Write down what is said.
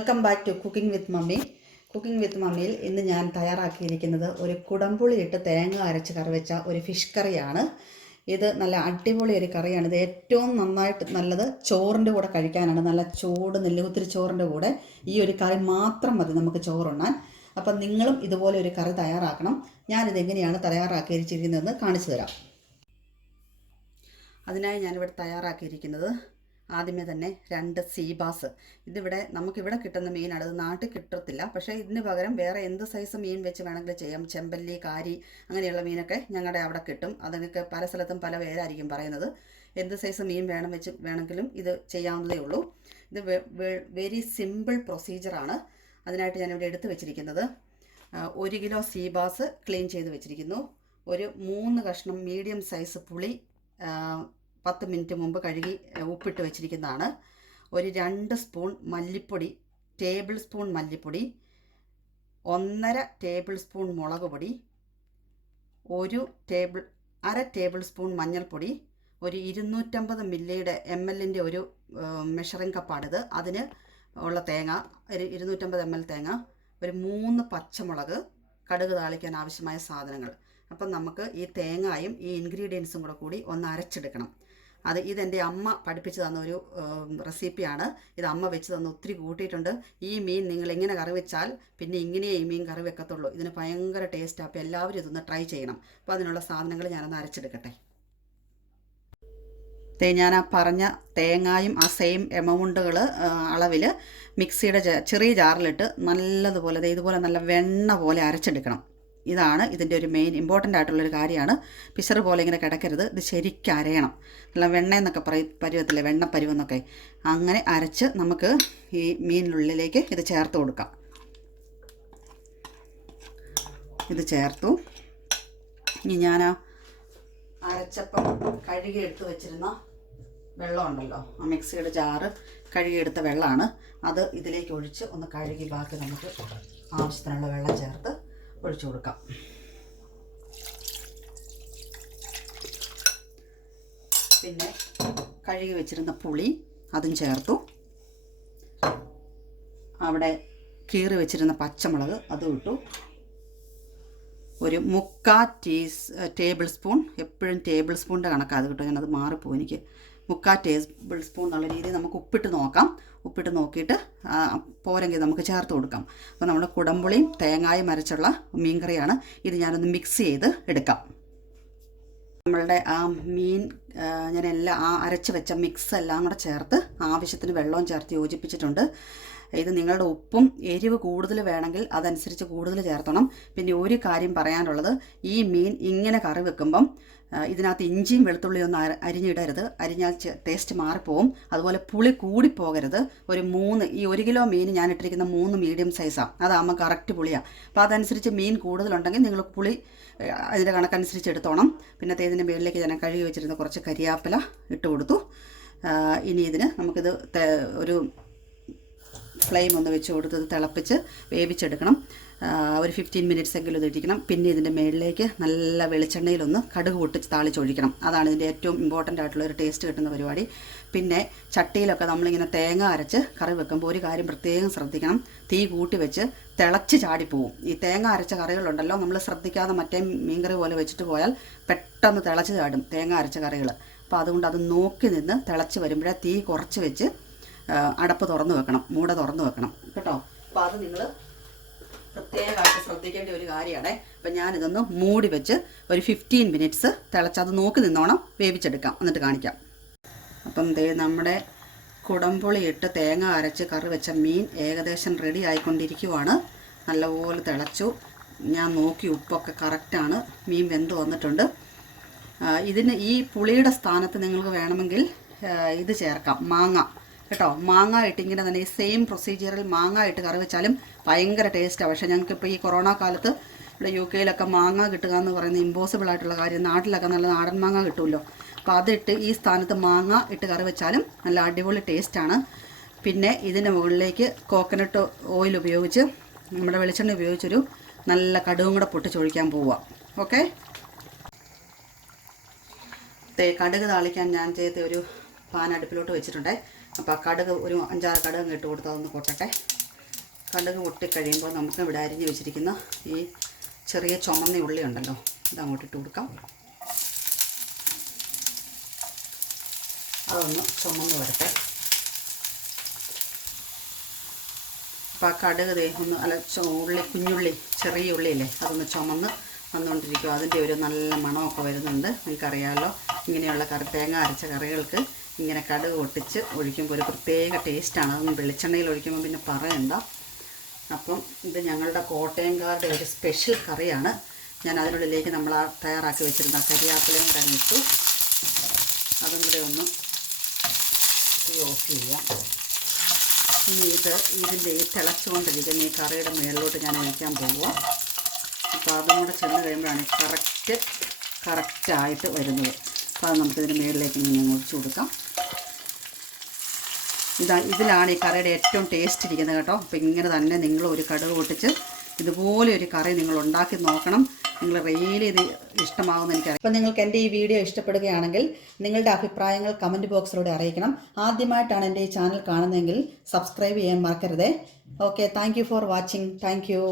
Welcome back to cooking with mummy. Cooking with മമ്മിയിൽ ഇന്ന് ഞാൻ തയ്യാറാക്കിയിരിക്കുന്നത് ഒരു കുടംപുളി ഇട്ട് തേങ്ങ അരച്ച് കറി വെച്ച ഒരു ഫിഷ് കറിയാണ്. ഇത് നല്ല അടിപൊളി ഒരു കറിയാണ്. ഇത് ഏറ്റവും നന്നായിട്ട് നല്ലത് ചോറിൻ്റെ കൂടെ കഴിക്കാനാണ്. നല്ല ചൂട് നെല്ലുകുത്തിരി ചോറിൻ്റെ കൂടെ ഈ ഒരു കറി മാത്രം മതി നമുക്ക് ചോറുണ്ണാൻ. അപ്പം നിങ്ങളും ഇതുപോലെ ഒരു കറി തയ്യാറാക്കണം. ഞാനിതെങ്ങനെയാണ് തയ്യാറാക്കിയിരിക്കുന്നതെന്ന് കാണിച്ചു തരാം. അതിനായി ഞാനിവിടെ തയ്യാറാക്കിയിരിക്കുന്നത് ആദ്യമേ തന്നെ 2 സീബാസ്. നമുക്കിവിടെ കിട്ടുന്ന മീനാണ്. ഇത് നാട്ടിൽ കിട്ടത്തില്ല, പക്ഷേ ഇതിന് പകരം വേറെ എന്ത് സൈസ് മീൻ വെച്ച് വേണമെങ്കിലും ചെയ്യാം. ചെമ്പല്ലി, കാരി അങ്ങനെയുള്ള മീനൊക്കെ ഞങ്ങളുടെ അവിടെ കിട്ടും. അതൊക്കെ പല സ്ഥലത്തും പല പേരായിരിക്കും പറയുന്നത്. എന്ത് സൈസ് മീൻ വേണമെങ്കിലും ഇത് ചെയ്യാവുന്നതേ ഉള്ളൂ. ഇത് വെരി സിമ്പിൾ പ്രൊസീജിയറാണ്. അതിനായിട്ട് ഞാനിവിടെ എടുത്ത് വെച്ചിരിക്കുന്നത് 1 കിലോ സീബാസ് ക്ലീൻ ചെയ്ത് വെച്ചിരിക്കുന്നു. ഒരു 3 കഷ്ണം മീഡിയം സൈസ് പുളി 10 മിനിറ്റ് മുമ്പ് കഴുകി ഉപ്പിട്ട് വെച്ചിരിക്കുന്നതാണ്. ഒരു 2 സ്പൂൺ മല്ലിപ്പൊടി, ടേബിൾ സ്പൂൺ മല്ലിപ്പൊടി, 1.5 ടേബിൾ സ്പൂൺ മുളക് പൊടി, അര ടേബിൾ സ്പൂൺ മഞ്ഞൾപ്പൊടി, ഒരു 250 ml ഒരു മെഷറിംഗ് കപ്പാണിത്. അതിന് ഉള്ള തേങ്ങ, ഒരു 250 ml തേങ്ങ, ഒരു 3 പച്ചമുളക്, കടുക് താളിക്കാൻ ആവശ്യമായ സാധനങ്ങൾ. അപ്പം നമുക്ക് ഈ തേങ്ങയും ഈ ഇൻഗ്രീഡിയൻസും കൂടി ഒന്ന് അരച്ചെടുക്കണം. ഇതെൻ്റെ അമ്മ പഠിപ്പിച്ചു തന്ന ഒരു റെസിപ്പിയാണ്. ഇത് അമ്മ വെച്ച് തന്ന ഒത്തിരി കൂട്ടിയിട്ടുണ്ട്. ഈ മീൻ നിങ്ങൾ ഇങ്ങനെ കറി വെച്ചാൽ പിന്നെ ഇങ്ങനെയേ ഈ മീൻ കറി വെക്കത്തുള്ളൂ. ഇതിന് ഭയങ്കര ടേസ്റ്റാണ്. അപ്പോൾ എല്ലാവരും ഇതൊന്ന് ട്രൈ ചെയ്യണം. അപ്പോൾ അതിനുള്ള സാധനങ്ങൾ ഞാനൊന്ന് അരച്ചെടുക്കട്ടെ. ഞാൻ ആ പറഞ്ഞ തേങ്ങയും ആ സെയിം എമൗണ്ടുകൾ അളവിൽ മിക്സിയുടെ ചെറിയ ജാറിലിട്ട് നല്ലതുപോലെ ഇതുപോലെ നല്ല വെണ്ണ പോലെ അരച്ചെടുക്കണം. ഇതാണ് ഇതിൻ്റെ ഒരു മെയിൻ ഇമ്പോർട്ടൻ്റ് ആയിട്ടുള്ളൊരു കാര്യമാണ്. പിശർ പോലെ ഇങ്ങനെ കിടക്കരുത്. ഇത് ശരിക്കും അരയണം. നല്ല വെണ്ണ എന്നൊക്കെ പരുവത്തില്ലേ, വെണ്ണപ്പരുവെന്നൊക്കെ. അങ്ങനെ അരച്ച് നമുക്ക് ഈ മീനിനുള്ളിലേക്ക് ഇത് ചേർത്ത് കൊടുക്കാം. ഇത് ചേർത്തു. ഇനി ഞാൻ അരച്ചപ്പം കഴുകിയെടുത്ത് വെച്ചിരുന്ന വെള്ളമുണ്ടല്ലോ, ആ മിക്സിയുടെ ജാറ് കഴുകിയെടുത്ത വെള്ളമാണ്. അത് ഇതിലേക്ക് ഒഴിച്ച് ഒന്ന് കഴുകി ബാക്കി നമുക്ക് ആവശ്യത്തിനുള്ള വെള്ളം ചേർത്ത് ഒഴിച്ചു കൊടുക്കാം. പിന്നെ കഴുകി വെച്ചിരുന്ന പുളി അതും ചേർത്തു. അവിടെ കീറി വെച്ചിരുന്ന പച്ചമുളക് അതും ഇട്ടു. ഒരു 3/4 ടേബിൾ സ്പൂൺ, എപ്പോഴും ടേബിൾ സ്പൂണിൻ്റെ കണക്കാണ് കേട്ടോ, ഞാനത് മാറിപ്പോയി. എനിക്ക് 3/4 ടേബിൾ സ്പൂൺ എന്നുള്ള രീതിയിൽ നമുക്ക് ഉപ്പിട്ട് നോക്കാം. ഉപ്പിട്ട് നോക്കിയിട്ട് പോരെങ്കിൽ നമുക്ക് ചേർത്ത് കൊടുക്കാം. അപ്പോൾ നമ്മുടെ കുടംപുളിയും തേങ്ങായും അരച്ചുള്ള മീൻകറിയാണ് ഇത്. ഞാനൊന്ന് മിക്സ് ചെയ്ത് എടുക്കാം. നമ്മളുടെ ആ മീൻ ഞാനെല്ലാം അരച്ച് വെച്ച മിക്സ് എല്ലാം കൂടെ ചേർത്ത് ആവശ്യത്തിന് വെള്ളവും ചേർത്ത് യോജിപ്പിച്ചിട്ടുണ്ട്. ഇത് നിങ്ങളുടെ ഉപ്പും എരിവ് കൂടുതൽ വേണമെങ്കിൽ അതനുസരിച്ച് കൂടുതൽ ചേർത്തണം. പിന്നെ ഒരു കാര്യം പറയാനുള്ളത്, ഈ മീൻ ഇങ്ങനെ കറി വെക്കുമ്പം ഇതിനകത്ത് ഇഞ്ചിയും വെളുത്തുള്ളിയും ഒന്നും അരിഞ്ഞിടരുത്. അരിഞ്ഞാൽ ടേസ്റ്റ് മാറിപ്പോവും. അതുപോലെ പുളി കൂടിപ്പോകരുത്. ഈ 1 കിലോ മീൻ ഞാൻ ഇട്ടിരിക്കുന്ന 3 മീഡിയം സൈസാണ്. അതാകുമ്പോൾ കറക്റ്റ് പുളിയാണ്. അപ്പോൾ അതനുസരിച്ച് മീൻ കൂടുതലുണ്ടെങ്കിൽ നിങ്ങൾ പുളി അതിൻ്റെ കണക്കനുസരിച്ച് എടുത്തോണം. പിന്നെ ഇതിൻ്റെ മുകളിലേക്ക് ഞാൻ കഴുകി വെച്ചിരുന്ന കുറച്ച് കരിയാപ്പില ഇട്ട് കൊടുത്തു. ഇനി ഇതിന് നമുക്കിത് ഒരു ഫ്ലെയിം ഒന്ന് വെച്ച് കൊടുത്തത് തിളപ്പിച്ച് വേവിച്ചെടുക്കണം. ഒരു 15 മിനിറ്റ്സ് എങ്കിലും ഇത് ഇരിക്കണം. പിന്നെ ഇതിൻ്റെ മുകളിലേക്ക് നല്ല വെളിച്ചെണ്ണയിലൊന്ന് കടുക് പൊട്ടിച്ച് താളിച്ചൊഴിക്കണം. അതാണ് ഇതിൻ്റെ ഏറ്റവും ഇമ്പോർട്ടൻ്റ് ആയിട്ടുള്ള ഒരു ടേസ്റ്റ് കിട്ടുന്ന പരിപാടി. പിന്നെ ചട്ടിയിലൊക്കെ നമ്മളിങ്ങനെ തേങ്ങ അരച്ച് കറി വെക്കുമ്പോൾ ഒരു കാര്യം പ്രത്യേകം ശ്രദ്ധിക്കണം. തീ കൂട്ടി വെച്ച് തിളച്ച് ചാടിപ്പോവും. ഈ തേങ്ങ അരച്ച കറികളുണ്ടല്ലോ, നമ്മൾ ശ്രദ്ധിക്കാതെ മറ്റേ മീൻകറി പോലെ വെച്ചിട്ട് പോയാൽ പെട്ടെന്ന് തിളച്ച് ചാടും തേങ്ങ അരച്ച കറികൾ. അപ്പോൾ അതുകൊണ്ട് അത് നോക്കി നിന്ന് തിളച്ച് വരുമ്പോഴേ തീ കുറച്ച് വെച്ച് അടപ്പ് തുറന്ന് വെക്കണം, മൂട തുറന്ന് വെക്കണം കേട്ടോ. അപ്പോൾ അത് നിങ്ങൾ പ്രത്യേകമായിട്ട് ശ്രദ്ധിക്കേണ്ട ഒരു കാര്യമാണ്. അപ്പം ഞാനിതൊന്ന് മൂടി വെച്ച് ഒരു 15 മിനിറ്റ്സ് തിളച്ച് അത് നോക്കി നിന്നോണം വേവിച്ചെടുക്കാം. എന്നിട്ട് കാണിക്കാം. അപ്പം നമ്മുടെ കുടംപുളി ഇട്ട് തേങ്ങ അരച്ച് കറി വെച്ച മീൻ ഏകദേശം റെഡി ആയിക്കൊണ്ടിരിക്കുവാണ്. നല്ലപോലെ തിളച്ചു. ഞാൻ നോക്കി ഉപ്പൊക്കെ കറക്റ്റാണ്. മീൻ വെന്ത് വന്നിട്ടുണ്ട്. ഇതിന് ഈ പുളിയുടെ സ്ഥാനത്ത് നിങ്ങൾക്ക് വേണമെങ്കിൽ ഇത് ചേർക്കാം, മാങ്ങ കേട്ടോ. മാങ്ങ ഇട്ടിങ്ങനെ തന്നെ ഈ സെയിം പ്രൊസീജിയറിൽ മാങ്ങ ഇട്ട് കറി വെച്ചാലും ഭയങ്കര ടേസ്റ്റാണ്. പക്ഷേ ഞങ്ങൾക്കിപ്പോൾ ഈ കൊറോണ കാലത്ത് ഇവിടെ UK മാങ്ങ കിട്ടുക എന്ന് പറയുന്നത് ഇമ്പോസിബിൾ ആയിട്ടുള്ള കാര്യം. നാട്ടിലൊക്കെ നല്ല നാടൻ മാങ്ങ കിട്ടുമല്ലോ. അപ്പോൾ അതിട്ട് ഈ സ്ഥാനത്ത് മാങ്ങ ഇട്ട് കറി വെച്ചാലും നല്ല അടിപൊളി ടേസ്റ്റാണ്. പിന്നെ ഇതിൻ്റെ മുകളിലേക്ക് കോക്കനട്ട് ഓയിൽ ഉപയോഗിച്ച്, നമ്മുടെ വെളിച്ചെണ്ണ ഉപയോഗിച്ചൊരു നല്ല കടുകും കൂടെ പൊട്ടിച്ചൊഴിക്കാൻ പോവുക. ഓക്കെ, കടുക് താളിക്കാൻ ഞാൻ ചെയ്ത ഒരു പാൻ അടുപ്പിലോട്ട് വെച്ചിട്ടുണ്ട്. അപ്പോൾ കടുക് ഒരു 5-6 കടുക് ഇട്ട് കൊടുത്ത് അതൊന്ന് പൊട്ടട്ടെ. കടുക് പൊട്ടിക്കഴിയുമ്പോൾ നമുക്ക് ഇവിടെ അരിഞ്ഞ് വെച്ചിരിക്കുന്ന ഈ ചെറിയ ചുമന്ന ഉള്ളി ഉണ്ടല്ലോ, ഇതങ്ങോട്ട് ഇട്ട് കൊടുക്കാം. അതൊന്ന് ചുമന്ന് വരട്ടെ. അപ്പോൾ ആ കടുക് ഒന്ന് അല്ല ഉള്ളി, കുഞ്ഞുള്ളി, ചെറിയ ഉള്ളിയില്ലേ, അതൊന്ന് ചുമന്ന് വന്നുകൊണ്ടിരിക്കും. അതിൻ്റെ ഒരു നല്ല മണമൊക്കെ വരുന്നുണ്ട്. നിങ്ങൾക്കറിയാമല്ലോ, ഇങ്ങനെയുള്ള തേങ്ങ അരച്ച കറികൾക്ക് ഇങ്ങനെ കടുക് പൊട്ടിച്ച് ഒഴിക്കുമ്പോൾ ഒരു പ്രത്യേക ടേസ്റ്റാണ്. അതൊന്നും വെളിച്ചെണ്ണയിൽ ഒഴിക്കുമ്പോൾ പിന്നെ പറയണ്ട. അപ്പം ഇത് ഞങ്ങളുടെ കോട്ടയംകാരുടെ ഒരു സ്പെഷ്യൽ കറിയാണ്. ഞാൻ അതിനുള്ളിലേക്ക് നമ്മൾ ആ തയ്യാറാക്കി വെച്ചിരുന്ന കരിയാപ്പിലയും കൂടെ ഇട്ടു. അതും കൂടെ ഒന്ന് ഓഫ് ചെയ്യാം. ഇനി ഇതിൻ്റെ ഈ തിളച്ചുകൊണ്ടിരിക്കുന്ന ഈ കറിയുടെ മുകളിലോട്ട് ഞാൻ ഒഴിക്കാൻ പോവുക. അപ്പോൾ അതും കൂടെ ചെന്ന് കഴിയുമ്പോഴാണ് കറക്റ്റായിട്ട് വരുന്നത്. അപ്പോൾ അത് നമുക്കിതിന് മുകളിലേക്ക് ഇങ്ങനെ ഒഴിച്ചു കൊടുക്കാം. ഇതിലാണ് ഈ കറിയുടെ ഏറ്റവും ടേസ്റ്റ് ഇരിക്കുന്നത് കേട്ടോ. അപ്പോൾ ഇങ്ങനെ തന്നെ നിങ്ങൾ ഒരു കടുക് പൊട്ടിച്ച് ഇതുപോലെ ഒരു കറി നിങ്ങൾ ഉണ്ടാക്കി നോക്കണം. നിങ്ങൾ റിയലി ഇത് ഇഷ്ടമാകുമെന്ന് എനിക്കറിയാം. അപ്പോൾ നിങ്ങൾക്ക് എൻ്റെ ഈ വീഡിയോ ഇഷ്ടപ്പെടുകയാണെങ്കിൽ നിങ്ങളുടെ അഭിപ്രായങ്ങൾ കമൻറ്റ് ബോക്സിലൂടെ അറിയിക്കണം. ആദ്യമായിട്ടാണ് എൻ്റെ ഈ ചാനൽ കാണുന്നതെങ്കിൽ സബ്സ്ക്രൈബ് ചെയ്യാൻ മറക്കരുതേ. Okay, thank you for watching. Thank you.